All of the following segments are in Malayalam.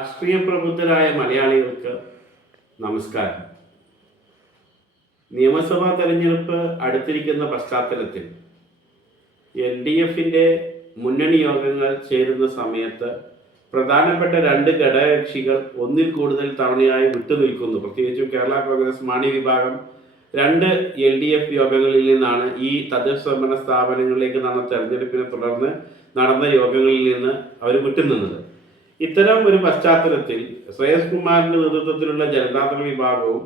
രാഷ്ട്രീയ പ്രബുദ്ധരായ മലയാളികൾക്ക് നമസ്കാരം. നിയമസഭാ തെരഞ്ഞെടുപ്പ് അടുത്തിരിക്കുന്ന പശ്ചാത്തലത്തിൽ LDFിൻ്റെ മുന്നണി യോഗങ്ങൾ ചേരുന്ന സമയത്ത് പ്രധാനപ്പെട്ട രണ്ട് ഘടകകക്ഷികൾ ഒന്നിൽ കൂടുതൽ തവണയായി വിട്ടുനിൽക്കുന്നു. പ്രത്യേകിച്ചും കേരള കോൺഗ്രസ് മാണി വിഭാഗം രണ്ട് LDF യോഗങ്ങളിൽ നിന്നാണ് ഈ തദ്ദേശ സ്വയംഭരണ സ്ഥാപനങ്ങളിലേക്ക് നടന്ന തെരഞ്ഞെടുപ്പിനെ തുടർന്ന് നടന്ന യോഗങ്ങളിൽ നിന്ന് അവർ വിട്ടുനിന്നത്. ഇത്തരം ഒരു പശ്ചാത്തലത്തിൽ ശ്രേയസ് കുമാറിന്റെ നേതൃത്വത്തിലുള്ള ജനതാദൾ വിഭാഗവും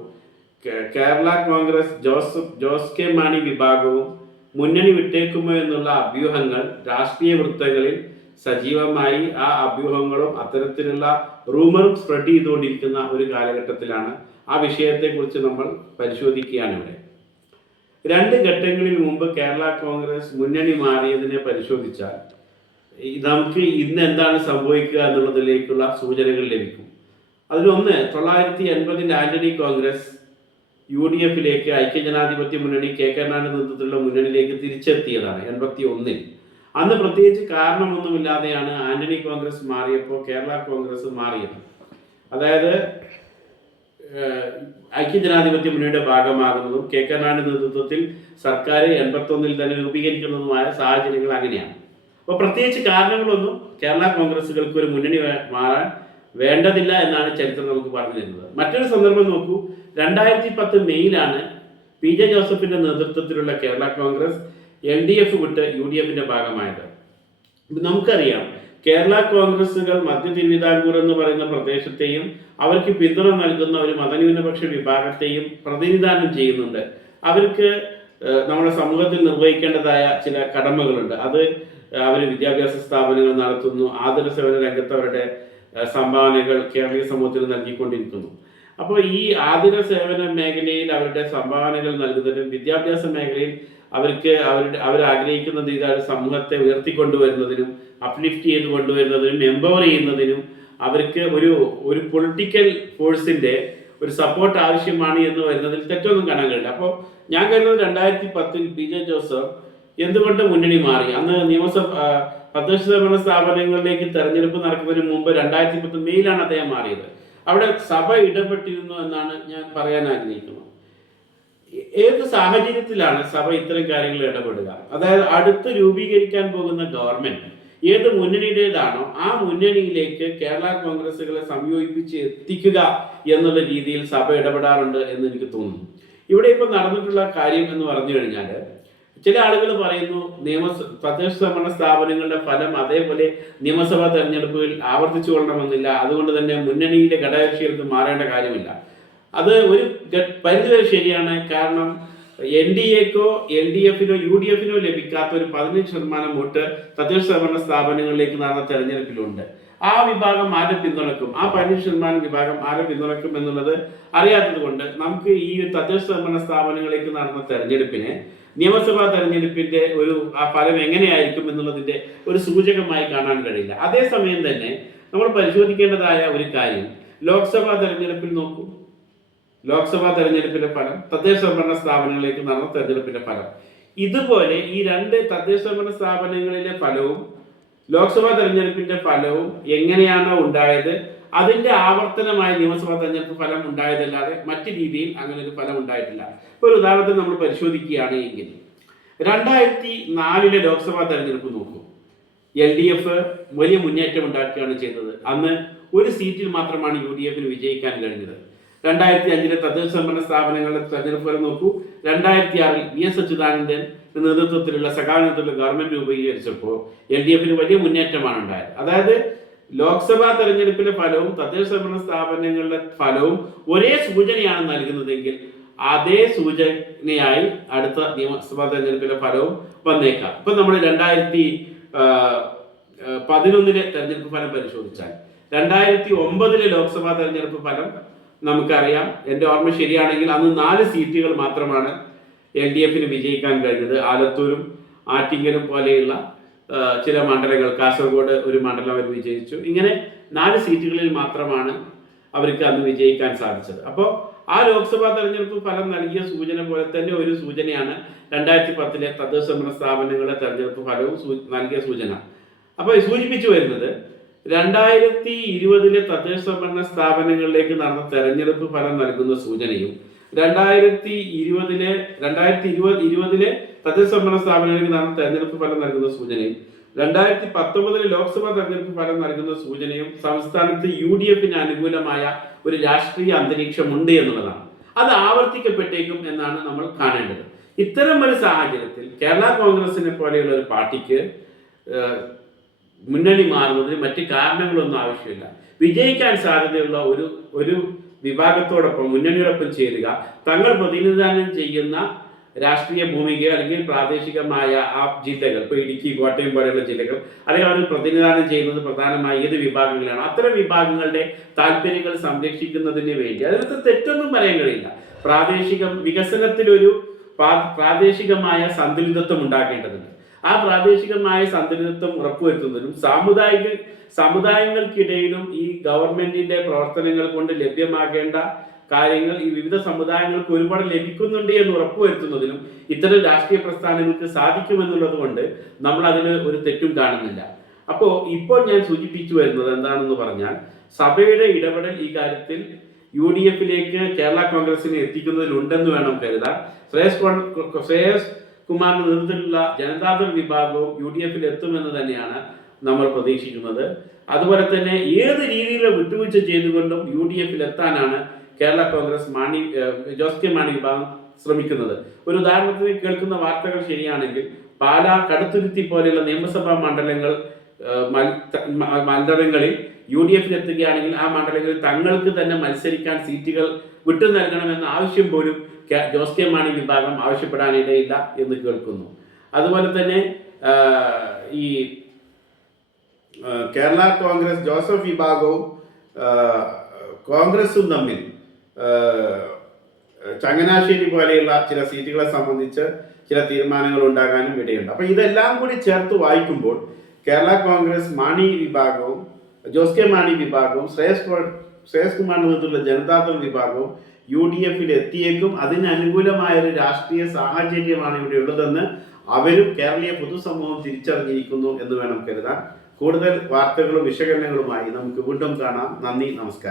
കേരള കോൺഗ്രസ് ജോസ് കെ മാണി വിഭാഗവും മുന്നണി വിട്ടേക്കുമോ എന്നുള്ള അഭ്യൂഹങ്ങൾ രാഷ്ട്രീയ വൃത്തങ്ങളിൽ സജീവമായി ആ അഭ്യൂഹങ്ങളും അത്തരത്തിലുള്ള റൂമറും സ്പ്രെഡ് ചെയ്തുകൊണ്ടിരിക്കുന്ന ഒരു കാലഘട്ടത്തിലാണ് ആ വിഷയത്തെക്കുറിച്ച് നമ്മൾ പരിശോധിക്കുകയാണ്. ഇവിടെ രണ്ട് ഘട്ടങ്ങളിൽ മുമ്പ് കേരള കോൺഗ്രസ് മുന്നണി മാറിയതിനെ പരിശോധിച്ചാൽ നമുക്ക് ഇന്ന് എന്താണ് സംഭവിക്കുക എന്നുള്ളതിലേക്കുള്ള സൂചനകൾ ലഭിക്കും. അതിലൊന്ന്, 1980 ആന്റണി കോൺഗ്രസ് UDFിലേക്ക് ഐക്യജനാധിപത്യ മുന്നണി കെ കരുണാകരന്റെ നേതൃത്വത്തിലുള്ള മുന്നണിയിലേക്ക് തിരിച്ചെത്തിയതാണ് 81. അന്ന് പ്രത്യേകിച്ച് കാരണമൊന്നുമില്ലാതെയാണ് ആന്റണി കോൺഗ്രസ് മാറിയപ്പോൾ കേരള കോൺഗ്രസ് മാറിയത്. അതായത് ഐക്യജനാധിപത്യ മുന്നണിയുടെ ഭാഗമാകുന്നതും കെ കരുണാകരന്റെ നേതൃത്വത്തിൽ സർക്കാർ 81 തന്നെ രൂപീകരിക്കുന്നതുമായ സാഹചര്യങ്ങൾ അങ്ങനെയാണ്. അപ്പോൾ പ്രത്യേകിച്ച് കാരണങ്ങളൊന്നും കേരള കോൺഗ്രസുകൾക്ക് ഒരു മുന്നണി മാറാൻ വേണ്ടതില്ല എന്നാണ് ചരിത്രം നമുക്ക് പറഞ്ഞു തരുന്നത്. മറ്റൊരു സന്ദർഭം നോക്കൂ, 2010 മെയ്യിലാണ് PJ ജോസഫിന്റെ നേതൃത്വത്തിലുള്ള കേരള കോൺഗ്രസ് LDF വിട്ട് UDFിന്റെ ഭാഗമായത്. നമുക്കറിയാം, കേരള കോൺഗ്രസുകൾ മധ്യ തിരുവിതാംകൂർ എന്ന് പറയുന്ന പ്രദേശത്തെയും അവർക്ക് പിന്തുണ നൽകുന്ന ഒരു മതന്യൂനപക്ഷ വിഭാഗത്തെയും പ്രതിനിധാനം ചെയ്യുന്നുണ്ട്. അവർക്ക് നമ്മുടെ സമൂഹത്തിൽ നിർവഹിക്കേണ്ടതായ ചില കടമകളുണ്ട്. അത് അവർ വിദ്യാഭ്യാസ സ്ഥാപനങ്ങൾ നടത്തുന്നു, ആതുര സേവന രംഗത്ത് അവരുടെ സംഭാവനകൾ കേരളീയ സമൂഹത്തിൽ നൽകിക്കൊണ്ടിരിക്കുന്നു. അപ്പോൾ ഈ ആതുര സേവന മേഖലയിൽ അവരുടെ സംഭാവനകൾ നൽകുന്നതിനും വിദ്യാഭ്യാസ മേഖലയിൽ അവരാഗ്രഹിക്കുന്ന രീതിയിൽ സമൂഹത്തെ ഉയർത്തിക്കൊണ്ടുവരുന്നതിനും അപ്ലിഫ്റ്റ് ചെയ്ത് കൊണ്ടുവരുന്നതിനും എംപവർ ചെയ്യുന്നതിനും അവർക്ക് ഒരു പൊളിറ്റിക്കൽ ഫോഴ്സിന്റെ ഒരു സപ്പോർട്ട് ആവശ്യമാണ് എന്ന് വരുന്നതിൽ തെറ്റൊന്നും കാണാൻ കഴിയില്ല. അപ്പോൾ ഞാൻ കരുതുന്നത് 2010 PJ ജോസഫ് എന്തുകൊണ്ട് മുന്നണി മാറി? അന്ന് തദ്ദേശ സ്വയംഭരണ സ്ഥാപനങ്ങളിലേക്ക് തെരഞ്ഞെടുപ്പ് നടക്കുന്നതിന് മുമ്പ് 2010 മെയ്യിലാണ് അദ്ദേഹം മാറിയത്. അവിടെ സഭ ഇടപെട്ടിരുന്നു എന്നാണ് ഞാൻ പറയാൻ ആഗ്രഹിക്കുന്നത്. ഏത് സാഹചര്യത്തിലാണ് സഭ ഇത്തരം കാര്യങ്ങളിൽ ഇടപെടുക? അതായത് അടുത്ത് രൂപീകരിക്കാൻ പോകുന്ന ഗവൺമെന്റ് ഏത് മുന്നണിയുടേതാണോ ആ മുന്നണിയിലേക്ക് കേരള കോൺഗ്രസുകളെ സംയോജിപ്പിച്ച് എത്തിക്കുക എന്നുള്ള രീതിയിൽ സഭ ഇടപെടാറുണ്ട് എന്ന് എനിക്ക് തോന്നുന്നു. ഇവിടെ ഇപ്പോൾ നടന്നിട്ടുള്ള കാര്യം എന്ന് പറഞ്ഞു കഴിഞ്ഞാൽ, ചില ആളുകൾ പറയുന്നു തദ്ദേശ സ്വയംഭരണ സ്ഥാപനങ്ങളുടെ ഫലം അതേപോലെ നിയമസഭാ തെരഞ്ഞെടുപ്പുകൾ ആവർത്തിച്ചു കൊള്ളണമെന്നില്ല, അതുകൊണ്ട് തന്നെ മുന്നണിയിലെ ഘടകകക്ഷികൾക്ക് മാറേണ്ട കാര്യമില്ല. അത് ഒരു പരിധിവരെ ശരിയാണ്. കാരണം NDAക്കോ LDFിനോ UDFിനോ ലഭിക്കാത്ത ഒരു 15% വോട്ട് തദ്ദേശ സ്വയംഭരണ സ്ഥാപനങ്ങളിലേക്ക് നടന്ന തെരഞ്ഞെടുപ്പിലുണ്ട്. ആ വിഭാഗം ആരെ പിന്തുണക്കും, ആ 15% വിഭാഗം ആരെ പിന്തുണക്കും എന്നുള്ളത് അറിയാത്തത് കൊണ്ട് നമുക്ക് ഈ തദ്ദേശ സ്വയംഭരണ സ്ഥാപനങ്ങളിലേക്ക് നടന്ന തെരഞ്ഞെടുപ്പിനെ നിയമസഭാ തെരഞ്ഞെടുപ്പിന്റെ ആ ഫലം എങ്ങനെയായിരിക്കും എന്നുള്ളതിന്റെ ഒരു സൂചകമായി കാണാൻ കഴിയില്ല. അതേസമയം തന്നെ നമ്മൾ പരിശോധിക്കേണ്ടതായ ഒരു കാര്യം, ലോക്സഭാ തെരഞ്ഞെടുപ്പിൽ നോക്കൂ. ലോക്സഭാ തെരഞ്ഞെടുപ്പിന്റെ ഫലം, തദ്ദേശ സ്വയംഭരണ സ്ഥാപനങ്ങളിലേക്ക് നടന്ന തെരഞ്ഞെടുപ്പിന്റെ ഫലം, ഇതുപോലെ ഈ രണ്ട് തദ്ദേശ സ്വയംഭരണ സ്ഥാപനങ്ങളിലെ ഫലവും ലോക്സഭാ തെരഞ്ഞെടുപ്പിന്റെ ഫലവും എങ്ങനെയാണോ ഉണ്ടായത് അതിന്റെ ആവർത്തനമായ നിയമസഭാ തെരഞ്ഞെടുപ്പ് ഫലം ഉണ്ടായതല്ലാതെ മറ്റു രീതിയിൽ അങ്ങനെ ഒരു ഫലം ഉണ്ടായിട്ടില്ല. ഇപ്പോൾ ഒരു ഉദാഹരണത്തിന് നമ്മൾ പരിശോധിക്കുകയാണ് എങ്കിൽ 2004 ലോക്സഭാ തെരഞ്ഞെടുപ്പ് നോക്കൂ. LDF വലിയ മുന്നേറ്റം ഉണ്ടാക്കുകയാണ് ചെയ്തത്. അന്ന് ഒരു സീറ്റിൽ മാത്രമാണ് UDFിന് വിജയിക്കാൻ കഴിഞ്ഞത്. 2005 തദ്ദേശ സ്വയംഭരണ സ്ഥാപനങ്ങളുടെ തെരഞ്ഞെടുപ്പ് ഫലം നോക്കൂ. 2006 VS അച്യുതാനന്ദൻ നേതൃത്വത്തിലുള്ള സഖാവിനത്തിലുള്ള ഗവൺമെന്റ് രൂപീകരിച്ചപ്പോൾ LDFിന് വലിയ മുന്നേറ്റമാണ് ഉണ്ടായത്. അതായത് ലോക്സഭാ തെരഞ്ഞെടുപ്പിലെ ഫലവും തദ്ദേശ സ്വയംഭരണ സ്ഥാപനങ്ങളുടെ ഫലവും ഒരേ സൂചനയാണ് നൽകുന്നതെങ്കിൽ അതേ സൂചനയായി അടുത്ത നിയമസഭാ തെരഞ്ഞെടുപ്പിലെ ഫലവും വന്നേക്കാം. ഇപ്പൊ നമ്മൾ 2011 തെരഞ്ഞെടുപ്പ് ഫലം പരിശോധിച്ചാൽ 2009 ലോക്സഭാ തെരഞ്ഞെടുപ്പ് ഫലം നമുക്കറിയാം. എൻ്റെ ഓർമ്മ ശരിയാണെങ്കിൽ അന്ന് 4 സീറ്റുകൾ മാത്രമാണ് LDFിന് വിജയിക്കാൻ കഴിഞ്ഞത്. ആലത്തൂരും ആറ്റിങ്ങലും പോലെയുള്ള ചില മണ്ഡലങ്ങൾ, കാസർഗോഡ് ഒരു മണ്ഡലം അവർ വിജയിച്ചു. ഇങ്ങനെ 4 സീറ്റുകളിൽ മാത്രമാണ് അവർക്ക് അന്ന് വിജയിക്കാൻ സാധിച്ചത്. അപ്പോൾ ആ ലോക്സഭാ തെരഞ്ഞെടുപ്പ് ഫലം നൽകിയ സൂചന പോലെ തന്നെ ഒരു സൂചനയാണ് 2010 തദ്ദേശ സ്വയംഭരണ സ്ഥാപനങ്ങളുടെ തെരഞ്ഞെടുപ്പ് ഫലവും നൽകിയ സൂചന. അപ്പോൾ സൂചിപ്പിച്ചു വരുന്നത് 2020 തദ്ദേശ ഭരണ സ്ഥാപനങ്ങളിലേക്ക് നടന്ന തെരഞ്ഞെടുപ്പ് ഫലം നൽകുന്ന സൂചനയും 2020 തദ്ദേശ ഭരണ സ്ഥാപനങ്ങളിലേക്ക് നടന്ന തെരഞ്ഞെടുപ്പ് ഫലം നൽകുന്ന സൂചനയും 2019 ലോക്സഭാ തെരഞ്ഞെടുപ്പ് ഫലം നൽകുന്ന സൂചനയും സംസ്ഥാനത്ത് UDF അനുകൂലമായ ഒരു രാഷ്ട്രീയ അന്തരീക്ഷം ഉണ്ട് എന്നുള്ളതാണ്. അത് ആവർത്തിക്കപ്പെട്ടേക്കും എന്നാണ് നമ്മൾ കാണേണ്ടത്. ഇത്തരം ഒരു സാഹചര്യത്തിൽ കേരള കോൺഗ്രസിനെ പോലെയുള്ള ഒരു പാർട്ടിക്ക് മുന്നണി മാറുന്നതിന് മറ്റ് കാരണങ്ങളൊന്നും ആവശ്യമില്ല. വിജയിക്കാൻ സാധ്യതയുള്ള ഒരു വിഭാഗത്തോടൊപ്പം മുന്നണിയോടൊപ്പം ചേരുക, തങ്ങൾ പ്രതിനിധാനം ചെയ്യുന്ന രാഷ്ട്രീയ ഭൂമികയോ അല്ലെങ്കിൽ പ്രാദേശികമായ ആ ജില്ലകൾ, ഇപ്പോൾ ഇടുക്കി, കോട്ടയം പോലെയുള്ള ജില്ലകൾ, അല്ലെങ്കിൽ അവർ പ്രതിനിധാനം ചെയ്യുന്നത് പ്രധാനമായി ഏത് വിഭാഗങ്ങളാണ്, അത്തരം വിഭാഗങ്ങളുടെ താല്പര്യങ്ങൾ സംരക്ഷിക്കുന്നതിന് വേണ്ടി അതിനകത്ത് തെറ്റൊന്നും പറയാൻ കഴിയില്ല. വികസനത്തിലൊരു പ്രാദേശികമായ സന്തുലിതത്വം ഉണ്ടാക്കേണ്ടതുണ്ട്. ആ പ്രാദേശികമായ സന്തുലിതത്വം ഉറപ്പുവരുത്തുന്നതിനും സമുദായങ്ങൾക്കിടയിലും ഈ ഗവൺമെന്റിന്റെ പ്രവർത്തനങ്ങൾ കൊണ്ട് ലഭ്യമാകേണ്ട കാര്യങ്ങൾ ഈ വിവിധ സമുദായങ്ങൾക്ക് ഒരുപാട് ലഭിക്കുന്നുണ്ട് എന്ന് ഉറപ്പുവരുത്തുന്നതിനും ഇത്തരം രാഷ്ട്രീയ പ്രസ്ഥാനങ്ങൾക്ക് സാധിക്കുമെന്നുള്ളത് കൊണ്ട് നമ്മൾ അതിന് ഒരു തെറ്റും കാണുന്നില്ല. ഇപ്പോൾ ഞാൻ സൂചിപ്പിച്ചു വരുന്നത് എന്താണെന്ന് പറഞ്ഞാൽ, സഭയുടെ ഇടപെടൽ ഈ കാര്യത്തിൽ UDFിലേക്ക് കേരള കോൺഗ്രസിനെ എത്തിക്കുന്നതിലുണ്ടെന്ന് വേണം കരുതാൻ. ശ്രേയസ് കുമാറിന്റെ നേതൃത്വത്തിലുള്ള ജനതാദൾ വിഭാഗവും UDFിൽ എത്തുമെന്ന് തന്നെയാണ് നമ്മൾ പ്രതീക്ഷിക്കുന്നത്. അതുപോലെ തന്നെ ഏത് രീതിയിലുള്ള വിട്ടുവീഴ്ച ചെയ്തുകൊണ്ടും UDFിൽ എത്താനാണ് കേരള കോൺഗ്രസ് ജോസ് കെ മാണി വിഭാഗം ശ്രമിക്കുന്നത്. ഒരു ഉദാഹരണത്തിന് കേൾക്കുന്ന വാർത്തകൾ ശരിയാണെങ്കിൽ പാലാ, കടുത്തുരുത്തി പോലെയുള്ള നിയമസഭാ മണ്ഡലങ്ങളിൽ UDFിൽ എത്തുകയാണെങ്കിൽ ആ മണ്ഡലങ്ങളിൽ തങ്ങൾക്ക് തന്നെ മത്സരിക്കാൻ സീറ്റുകൾ വിട്ടു നൽകണമെന്ന ആവശ്യം പോലും ജോസ് കെ മാണി വിഭാഗം ആവശ്യപ്പെടാനിടയില്ല എന്ന് കേൾക്കുന്നു. അതുപോലെ തന്നെ ഈ കേരള കോൺഗ്രസ് ജോസഫ് വിഭാഗവും കോൺഗ്രസും തമ്മിൽ ചങ്ങനാശ്ശേരി പോലെയുള്ള ചില സീറ്റുകളെ സംബന്ധിച്ച് ചില തീരുമാനങ്ങൾ ഉണ്ടാകാനും ഇടയുണ്ട്. അപ്പോൾ ഇതെല്ലാം കൂടി ചേർത്ത് വായിക്കുമ്പോൾ കേരള കോൺഗ്രസ് മാണി വിഭാഗവും ജോസ് കെ മാണി വിഭാഗവും ശ്രേയസ് കുമാറിന്റെ നേതൃത്വത്തിലുള്ള ജനതാദൾ വിഭാഗവും UDFിൽ എത്തിയേക്കും. അതിന് അനുകൂലമായ ഒരു രാഷ്ട്രീയ സാഹചര്യമാണ് ഇവിടെ ഉള്ളതെന്ന് അവരും കേരളീയ പൊതുസമൂഹം തിരിച്ചറിഞ്ഞിരിക്കുന്നു എന്ന് വേണം കരുതാൻ. കൂടുതൽ വാർത്തകളും വിശകലനങ്ങളുമായി നമുക്ക് വീണ്ടും കാണാം. നന്ദി, നമസ്കാരം.